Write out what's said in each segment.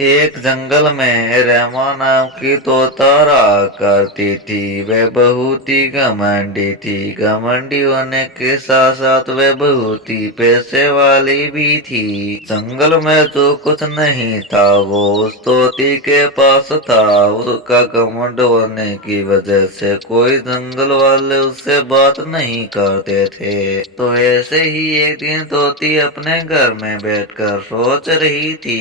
एक जंगल में रेमा नाम की तोता रहा करती थी। वह बहुत ही घमंडी थी। घमंडी होने के साथ साथ वह बहुत ही पैसे वाली भी थी। जंगल में जो कुछ नहीं था वो उस तोती के पास था। उसका घमंड होने की वजह से कोई जंगल वाले उससे बात नहीं करते थे। तो ऐसे ही एक दिन तोती अपने घर में बैठकर सोच रही थी।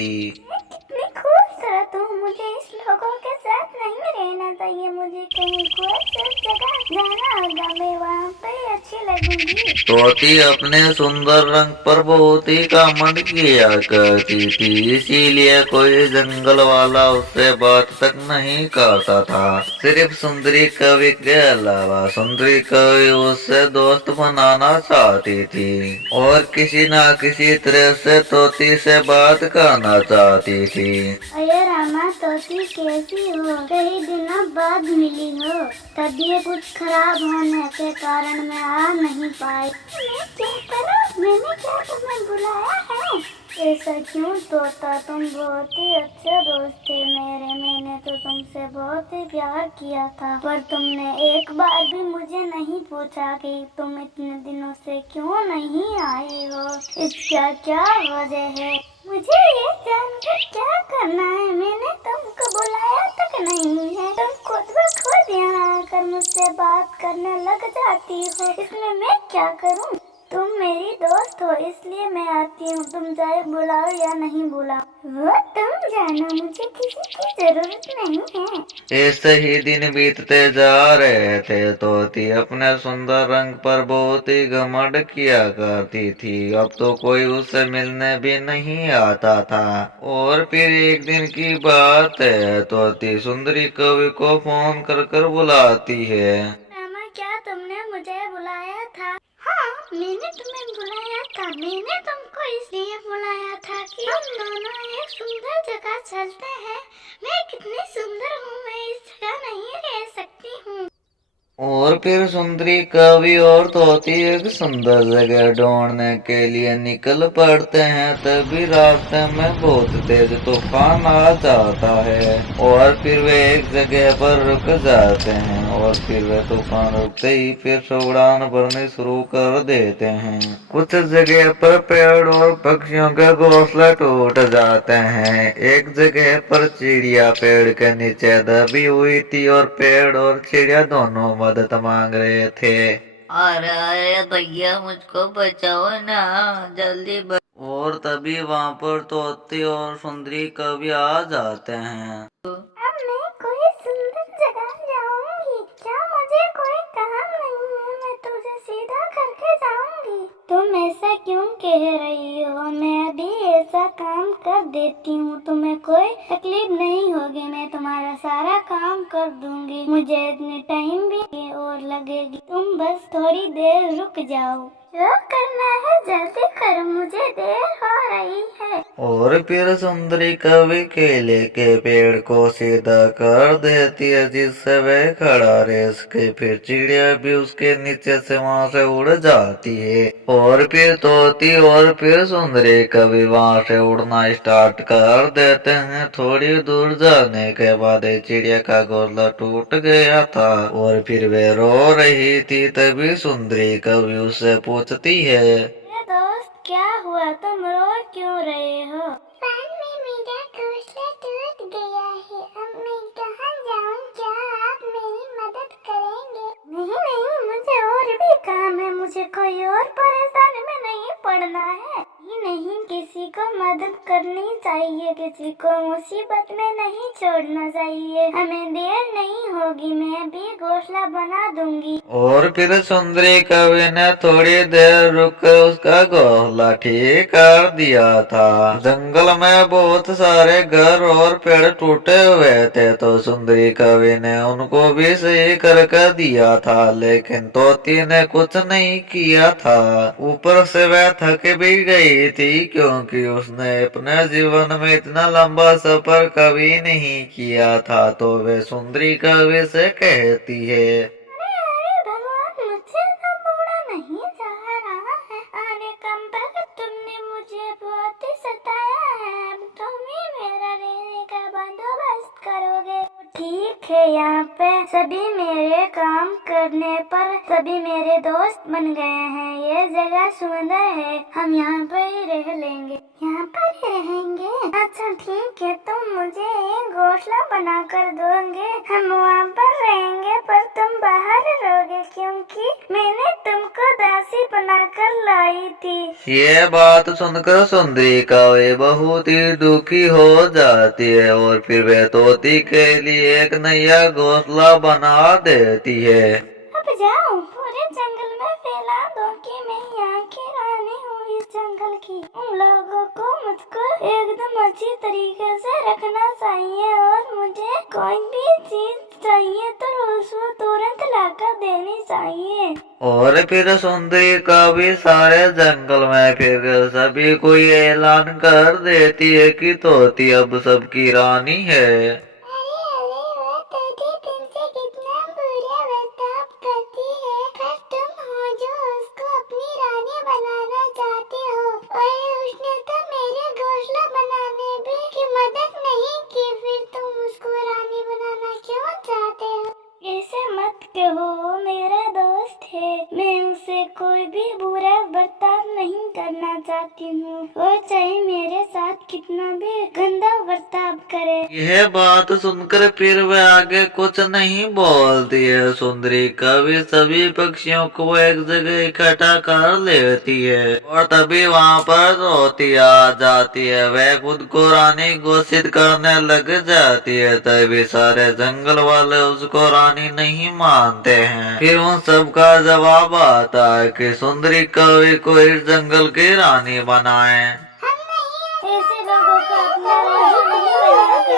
कितनी खूबसूरत हूँ, मुझे इस लोगों के साथ नहीं रहना चाहिए। मुझे कहीं खूबसूरत जगह जाना होगा, मैं वहाँ पे अच्छी लगूंगी। तोती अपने सुंदर रंग पर बहुत ही घमंड किया करती थी, इसीलिए कोई जंगल वाला उससे बात तक नहीं करता था। सिर्फ सुंदरी कवि के अलावा सुंदरी कवि उससे दोस्त बनाना चाहती थी और किसी न किसी तरह से तोती से बात करना चाहती थी। अरे रामा, तोती कैसी हो? कई दिनों बाद मिली हो। तबीयत कुछ खराब होने के कारण मैं आ नहीं पाई। मैं क्या करूं? मैंने क्या तुम्हें बुलाया है? ऐसा क्यों तोता, तुम बहुत ही अच्छे दोस्त थे मेरे। मैंने तो तुमसे बहुत ही प्यार किया था, पर तुमने एक बार भी मुझे नहीं पूछा कि तुम इतने दिनों से क्यों नहीं आई हो। इसका क्या वजह है? मुझे ये जानकर क्या करना है? मैंने तुमको बुलाया तक नहीं है। तुम खुद ब खुद यहाँ आकर मुझसे बात करने लग जाती हो। इसमें मैं क्या करूँ? तुम मेरी दोस्त हो इसलिए मैं आती हूँ। तुम चाहे बुलाओ या नहीं बुलाओ वो तुम जानो, मुझे किसी की जरूरत नहीं है। ऐसे ही दिन बीतते जा रहे थे। तोती अपने सुंदर रंग पर बहुत ही घमंड किया करती थी। अब तो कोई उससे मिलने भी नहीं आता था। और फिर एक दिन की बात है, तोती सुंदरी कवि को फोन कर कर बुलाती है। मामा, क्या तुमने मुझे बुलाया था? हाँ, मैंने तुम्हें बुलाया था। मैंने तुमको इसलिए बुलाया था कि हम दोनों एक सुंदर जगह चलते हैं। मैं कितनी सुंदर हूँ, मैं इस जगह नहीं रह सकती हूँ। और फिर सुंदरी कवि और तोती एक सुंदर जगह ढूंढने के लिए निकल पड़ते हैं। तभी रास्ते में बहुत तेज तूफान आ जाता है और फिर वे एक जगह पर रुक जाते हैं। और फिर वे तूफान रुकते ही फिर से उड़ान भरनी शुरू कर देते हैं। कुछ जगह पर पेड़ और पक्षियों के घोंसले टूट जाते हैं। एक जगह पर चिड़िया पेड़ के नीचे दबी हुई थी और पेड़ और चिड़िया दोनों मदद मांग रहे थे। अरे अरे भैया, मुझको बचाओ ना, जल्दी और तभी वहां पर तोती और सुंदरी कवि आ जाते हैं। अब मैं कोई सुंदर जगह जाऊंगी। क्या मुझे कोई काम नहीं है? मैं तुझे सीधा करके जाऊंगी। तुम ऐसा क्यों कह रही हो? मैं अभी ऐसा काम कर देती हूँ, तुम्हें कोई तकलीफ नहीं होगी। मैं तुम्हारा सारा काम कर दूंगी। मुझे इतने टाइम भी और लगेगी। तुम बस थोड़ी देर रुक जाओ। जो करना है जल्दी करो, मुझे देर हो रही है। और फिर सुंदरी कवि केले के पेड़ को सीधा कर देती है, जिससे वह खड़ा रह सके। फिर चिड़िया भी उसके नीचे से वहां से उड़ जाती है। और फिर तोती और फिर सुंदरी कवि वहां से उड़ना स्टार्ट कर देते हैं। थोड़ी दूर जाने के बाद चिड़िया का घोंसला टूट गया था और फिर वे रो रही थी। तभी सुंदरी कवि उससे पूछती है। मेरे दोस्त, क्या हुआ? तुम रो क्यों रहे हो? पान में मेरा घोंसला टूट गया है। अब मैं कहाँ जाऊँ? क्या आप मेरी मदद करेंगे? नहीं नहीं, मुझे और भी काम है। मुझे कोई और परेशानी में नहीं पड़ना है। नहीं, किसी को मदद करनी चाहिए, किसी को मुसीबत में नहीं छोड़ना चाहिए। हमें देर नहीं होगी, मैं भी घोंसला बना दूंगी। और फिर सुंदरी कवि ने थोड़ी देर रुक कर उसका घोंसला ठीक कर दिया था। जंगल में बहुत सारे घर और पेड़ टूटे हुए थे, तो सुंदरी कवि ने उनको भी सही करके दिया था। लेकिन तोती ने कुछ नहीं किया था। ऊपर से वह थक भी गई थी, क्योंकि उसने अपने जीवन में इतना लंबा सफर कभी नहीं किया था। तो वे सुंदरी कवि से कहती है। अरे भगवान, मुझसे तो बूढ़ा नहीं जा रहा है। अरे कम वक्त तुमने मुझे बहुत ही सताया है। अब तुम ही मेरा रहने देखे यहाँ पे सभी मेरे काम करने पर सभी मेरे दोस्त बन गए हैं। ये जगह सुंदर है, हम यहाँ पर ही रह लेंगे। यहाँ पर ही रहेंगे? अच्छा ठीक है, तुम मुझे एक घोंसला बनाकर दोगे, हम वहाँ पर रहेंगे, पर तुम बाहर रहोगे क्योंकि मैंने तुमको दासी बनाकर लाई थी। ये बात सुनकर सुंदरी काव्य बहुत ही दुखी हो जाती है और फिर वह तोती के लिए एक नया घोंसला बना देती है। अब जाओ, पूरे जंगल में फैला दो कि मैं यहाँ की रानी हूँ इस जंगल की। उन लोगों को मुझको एकदम अच्छी तरीके से रखना चाहिए और मुझे कोई भी चीज चाहिए तो उसको तुरंत लाकर देनी चाहिए। और फिर सुंदरी काव्य सारे जंगल में फिर सभी को ये ऐलान कर देती है कि तोती अब सबकी रानी है। अरे अरे, वो तोती तुमसे कितना बुरा बर्ताव करती है, पर तुम हो जो उसको अपनी रानी बनाना चाहते हो। और उसने तो मेरे घोंसला बनाने भी की मदद नहीं की, फिर तुम उसको रानी बनाना क्यों चाहते हो? ऐसे मत कहो, वो मेरा दोस्त है, मैं उसे कोई भी बुरा बर्ताव नहीं करना चाहती हूँ। वो चाहे मेरे साथ कितना भी गंदा बर्ताव करे। यह बात सुनकर फिर वह आगे कुछ नहीं बोलती है। सुंदरी कवि सभी पक्षियों को एक जगह इकट्ठा कर लेती है और तभी वहाँ पर तोती आ जाती है। वह खुद को रानी घोषित करने लग जाती है। तभी सारे जंगल वाले उसको रानी नहीं मानते हैं। फिर उन सब का जवाब आता है कि सुंदरी कवि को इस जंगल की रानी बनाए। ऐसे लोगों को अपना रानी नहीं बनाते,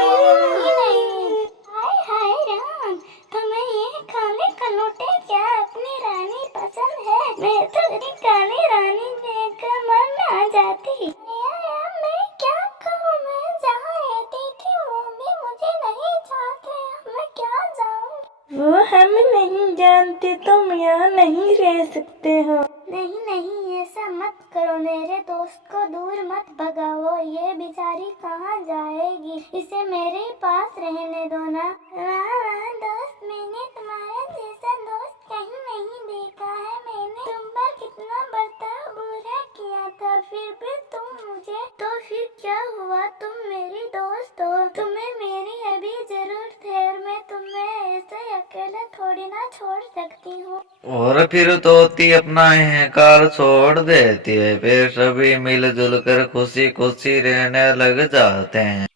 नहीं। हाय हाय राम, तुम्हें ये काले कनोटे क्या अपनी रानी पसंद है? मैं तो तेरी काली रानी देखकर मर आ जाती। यार मैं क्या करूं, मैं जहाँ रहती थी वो भी मुझे नहीं चाहते, मैं क्या जाऊँ? वो हम नहीं जानते, तुम यहाँ नहीं रह सकते हो। नहीं नहीं, ऐसा मत करो, मेरे दोस्त को दूर मत भगाओ, ये बेचारी कहाँ जाएगी, इसे मेरे पास रहने दो ना। वाह दोस्त, मैंने तुम्हारे जैसा दोस्त कहीं नहीं देखा है। मैंने तुम पर कितना बर्ताव बुरा किया था, फिर भी तुम मुझे, तो फिर क्या हुआ, तुम मेरी दोस्त हो, तुम्हें मेरी अभी जरूरत है और मैं तुम्हें ऐसे अकेले थोड़ी ना छोड़ सकती हूँ। और फिर तोती अपना अहंकार छोड़ देती है। फिर सभी मिलजुल कर खुशी खुशी रहने लग जाते हैं।